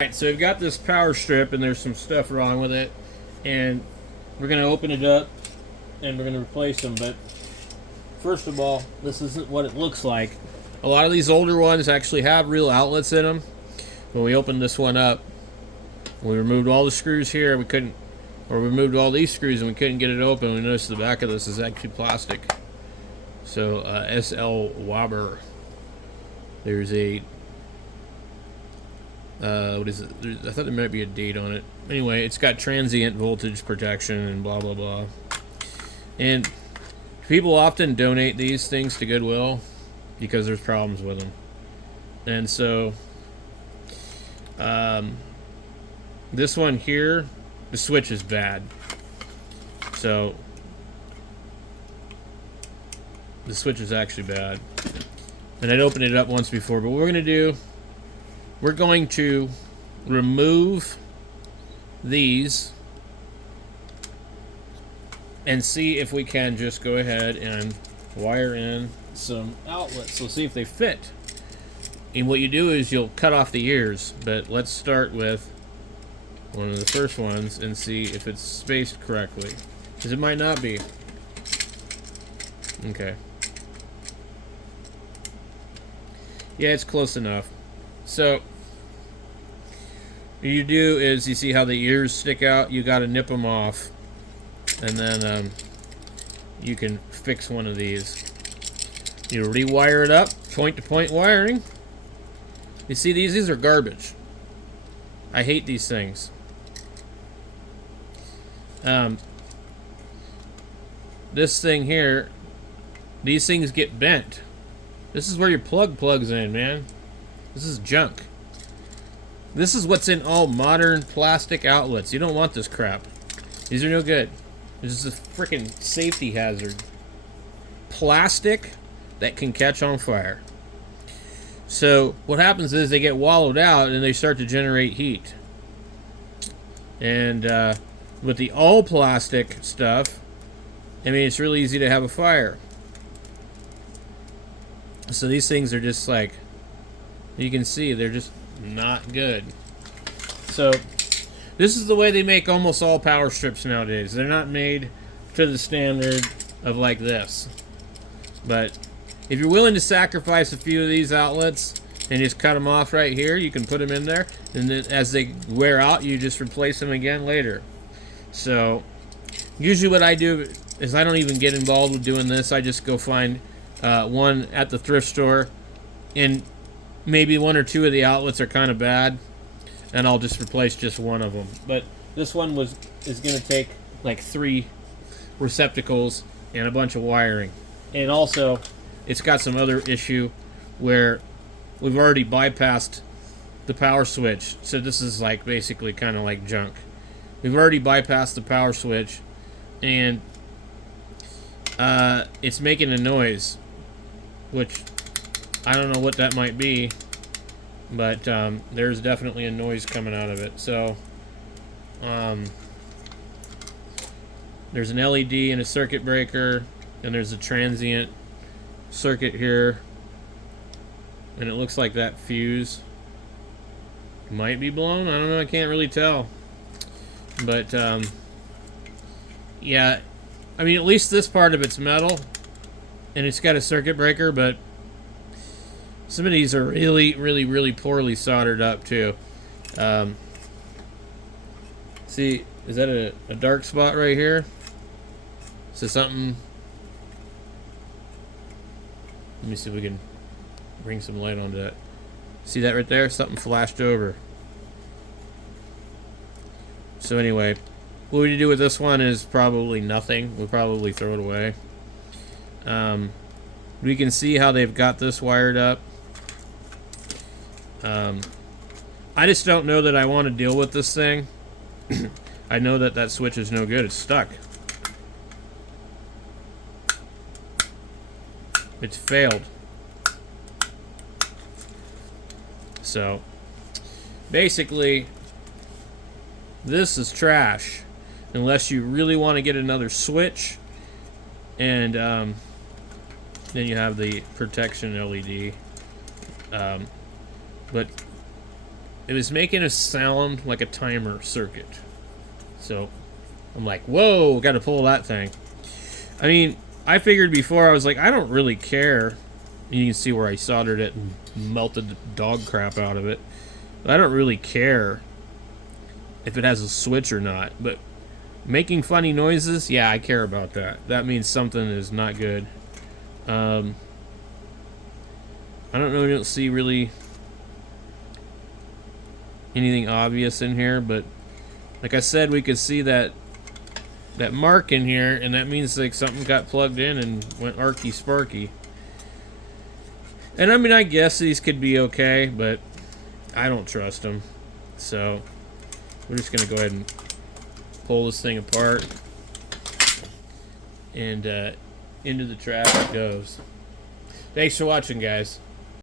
Alright, so we've got this power strip and there's some stuff wrong with it, and we're going to open it up and we're going to replace them. But first of all, this isn't what it looks like. A lot of these older ones actually have real outlets in them. When we opened this one up, we removed all the screws here, we removed all these screws and we couldn't get it open. We noticed the back of this is actually plastic. So SL Waber. There's a what is it? I thought there might be a date on it. Anyway, it's got transient voltage protection and blah blah blah. And people often donate these things to Goodwill because there's problems with them. And so this one here, the switch is bad. So the switch is actually bad. And I'd opened it up once before, but what we're going to do, we're going to remove these and see if we can just go ahead and wire in some outlets. We'll see if they fit. And what you do is you'll cut off the ears, but let's start with one of the first ones and see if it's spaced correctly, because it might not be. Okay. Yeah, it's close enough. So what you do is, you see how the ears stick out? You got to nip them off, and then you can fix one of these. You rewire it up, point-to-point wiring. You see, these are garbage. I hate these things. This thing here, these things get bent. This is where your plug plugs in, man. This is junk. This is what's in all modern plastic outlets. You don't want this crap. These are no good. This is a freaking safety hazard. Plastic that can catch on fire. So what happens is they get wallowed out and they start to generate heat. And with the all plastic stuff, I mean, it's really easy to have a fire. So these things are just like, you can see, they're just not good. So this is the way they make almost all power strips nowadays. They're not made to the standard of like this. But if you're willing to sacrifice a few of these outlets and just cut them off right here, you can put them in there, and then as they wear out, you just replace them again later. So usually what I do is I don't even get involved with doing this. I just go find one at the thrift store, and maybe one or two of the outlets are kind of bad, and I'll just replace just one of them. But this one is going to take like 3 receptacles and a bunch of wiring. And also, it's got some other issue where we've already bypassed the power switch. So this is like basically kind of like junk. We've already bypassed the power switch, and it's making a noise, which I don't know what that might be, but there's definitely a noise coming out of it. So there's an LED and a circuit breaker, and there's a transient circuit here, and it looks like that fuse might be blown. I don't know, I can't really tell. But yeah, I mean, at least this part of it's metal, and it's got a circuit breaker, but some of these are really, really, really poorly soldered up too. See, is that a dark spot right here? So something, let me see if we can bring some light onto that. See that right there? Something flashed over. So anyway, what we do with this one is probably nothing. We'll probably throw it away. We can see how they've got this wired up. I just don't know that I want to deal with this thing. I know that that switch is no good. It's stuck. It's failed. So basically, this is trash unless you really want to get another switch, and then you have the protection LED. But it was making a sound like a timer circuit. So I'm like, whoa, got to pull that thing. I mean, I figured before, I was like, I don't really care. You can see where I soldered it and melted the dog crap out of it. But I don't really care if it has a switch or not. But making funny noises, yeah, I care about that. That means something is not good. I don't know, I don't see really anything obvious in here, but like I said, we could see that mark in here, and that means like something got plugged in and went arky sparky. And I mean, I guess these could be okay, but I don't trust them. So we're just gonna go ahead and pull this thing apart, and into the trash it goes. Thanks for watching, guys.